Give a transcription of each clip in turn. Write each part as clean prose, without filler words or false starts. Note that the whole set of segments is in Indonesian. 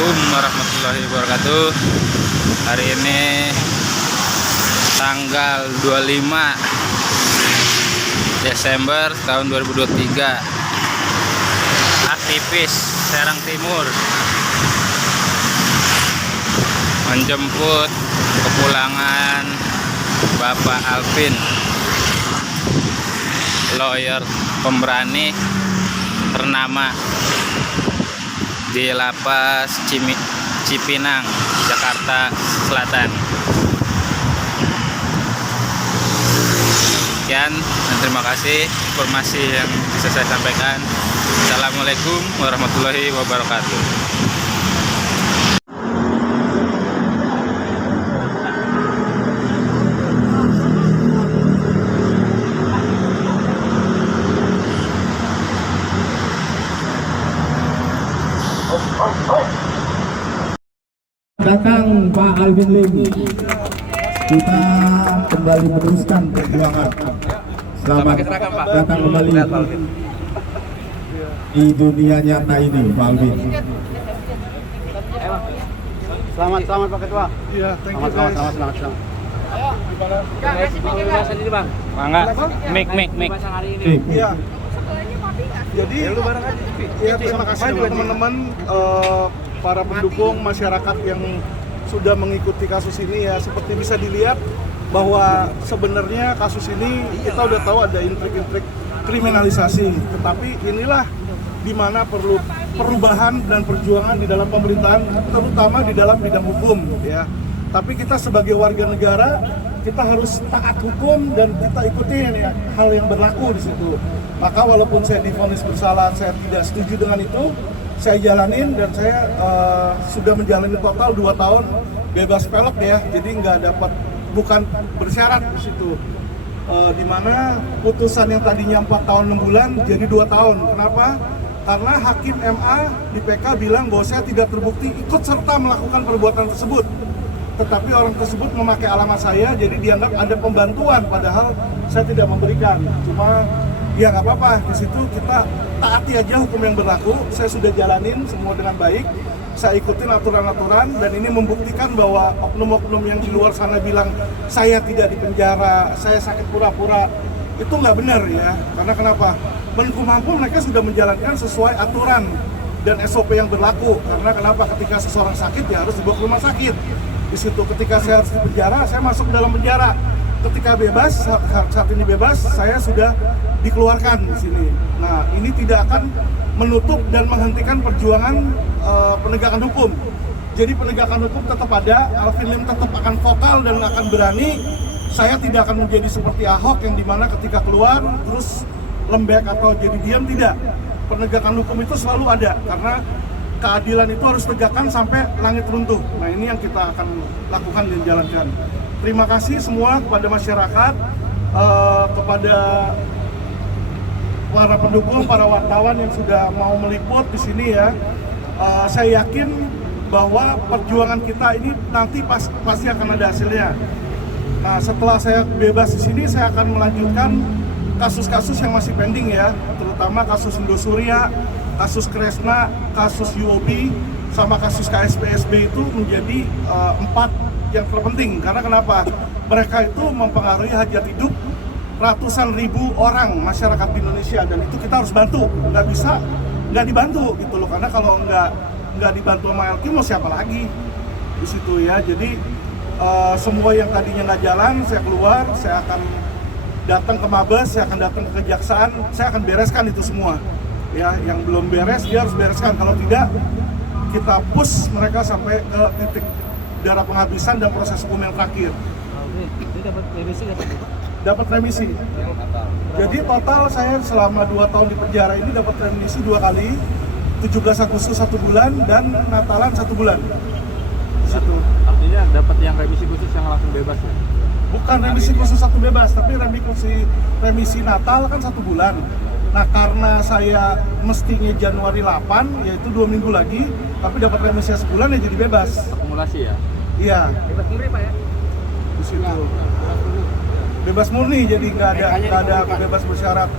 Assalamualaikum warahmatullahi wabarakatuh. Hari ini tanggal 25 Desember tahun 2023. Aktivis Serang Timur menjemput kepulangan Bapak Alvin, lawyer pemberani ternama di Lapas Cipinang, Jakarta Selatan. Sekian dan terima kasih informasi yang bisa saya sampaikan. Assalamualaikum warahmatullahi wabarakatuh. Datang Pak Alvin Lim, kita kembali meneruskan perjuangan. Selamat datang kembali di dunia nyata ini, Pak Alvin. Selamat Pak Ketua. Iya, Selamat. Mangga, mic. Iya. Jadi, ya terima kasih teman-teman para pendukung masyarakat yang sudah mengikuti kasus ini ya. Seperti bisa dilihat bahwa sebenarnya kasus ini kita udah tahu ada intrik-intrik kriminalisasi, tetapi inilah di mana perlu perubahan dan perjuangan di dalam pemerintahan, terutama di dalam bidang hukum ya. Tapi kita sebagai warga negara, kita harus taat hukum dan kita ikutin ya hal yang berlaku di situ. Maka walaupun saya divonis bersalah, saya tidak setuju dengan itu, saya jalanin dan saya sudah menjalani total 2 tahun bebas pelek ya. Jadi nggak dapat, bukan bersyarat di situ. Dimana putusan yang tadinya 4 tahun 6 bulan jadi 2 tahun. Kenapa? Karena hakim MA di PK bilang bahwa saya tidak terbukti ikut serta melakukan perbuatan tersebut. Tetapi orang tersebut memakai alamat saya, jadi dianggap ada pembantuan, padahal saya tidak memberikan. Cuma ya nggak apa-apa, di situ kita taati aja hukum yang berlaku. Saya sudah jalanin semua dengan baik, saya ikutin aturan-aturan, dan ini membuktikan bahwa oknum-oknum yang di luar sana bilang saya tidak dipenjara, saya sakit pura-pura, itu nggak benar ya. Karena kenapa? Menkumham pun mereka sudah menjalankan sesuai aturan dan SOP yang berlaku. Karena kenapa? Ketika seseorang sakit ya harus dibawa ke rumah sakit. Di situ ketika saya harus di penjara, saya masuk ke dalam penjara. Ketika bebas, saat ini bebas, saya sudah dikeluarkan di sini. Nah, ini tidak akan menutup dan menghentikan perjuangan penegakan hukum. Jadi penegakan hukum tetap ada, Alvin Lim tetap akan vokal dan akan berani. Saya tidak akan menjadi seperti Ahok yang dimana ketika keluar terus lembek atau jadi diam, tidak. Penegakan hukum itu selalu ada karena keadilan itu harus tegakkan sampai langit runtuh. Nah, ini yang kita akan lakukan dan jalankan. Terima kasih semua kepada masyarakat, kepada para pendukung, para wartawan yang sudah mau meliput di sini ya. Saya yakin bahwa perjuangan kita ini nanti pasti akan ada hasilnya. Nah, setelah saya bebas di sini, saya akan melanjutkan kasus-kasus yang masih pending ya, terutama kasus Indosuria, kasus Kresna, kasus UOB, sama kasus KSPSB itu menjadi 4 yang terpenting. Karena kenapa? Mereka itu mempengaruhi hajat hidup ratusan ribu orang masyarakat di Indonesia, dan itu kita harus bantu. Nggak bisa nggak dibantu gitu loh, karena kalau nggak dibantu sama LQ mau siapa lagi di situ ya. Jadi semua yang tadinya nggak jalan, saya keluar, saya akan datang ke Mabes, saya akan datang ke Kejaksaan, saya akan bereskan itu semua ya. Yang belum beres dia harus bereskan, kalau tidak kita push mereka sampai ke titik darah penghabisan dan proses hukum yang terakhir. Dapat remisi. Jadi total saya selama 2 tahun di penjara ini dapat remisi 2 kali, 17 Agustus 1 bulan dan Natalan 1 bulan. Situ. Artinya dapat yang remisi khusus yang langsung bebas ya? Bukan remisi khusus 1 bebas, tapi remisi Natal kan 1 bulan. Nah, karena saya mestinya Januari 8, yaitu 2 minggu lagi, tapi dapat remisi sebulan ya jadi bebas. Akumulasi ya? Iya. Bebas murni Pak ya? Di situ. Bebas murni, jadi nggak ada bebas bersyarat.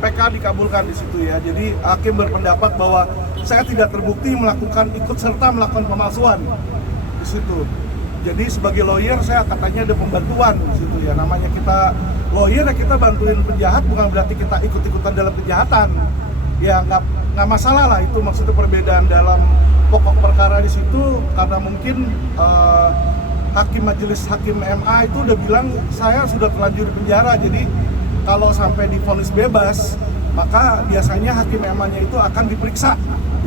PK dikabulkan di situ ya. Jadi hakim berpendapat bahwa saya tidak terbukti ikut serta melakukan pemalsuan di situ. Jadi sebagai lawyer saya katanya ada pembantuan di situ ya. Namanya kita lawyer ya, kita bantuin penjahat bukan berarti kita ikut-ikutan dalam kejahatan. Ya nggak masalah lah, itu maksudnya perbedaan dalam pokok perkara di situ, karena mungkin majelis hakim MA itu udah bilang saya sudah terlanjur di penjara, jadi kalau sampai divonis bebas maka biasanya hakim MA-nya itu akan diperiksa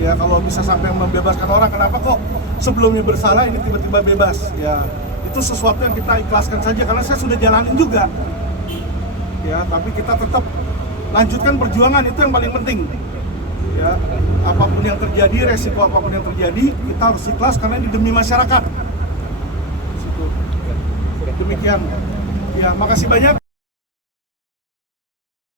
ya, kalau bisa sampai membebaskan orang. Kenapa kok sebelumnya bersalah ini tiba-tiba bebas ya, itu sesuatu yang kita ikhlaskan saja karena saya sudah jalanin juga ya, tapi kita tetap lanjutkan perjuangan, itu yang paling penting ya. Apapun yang terjadi, resiko apapun yang terjadi, kita harus ikhlas karena ini demi masyarakat. Demikian ya, makasih banyak.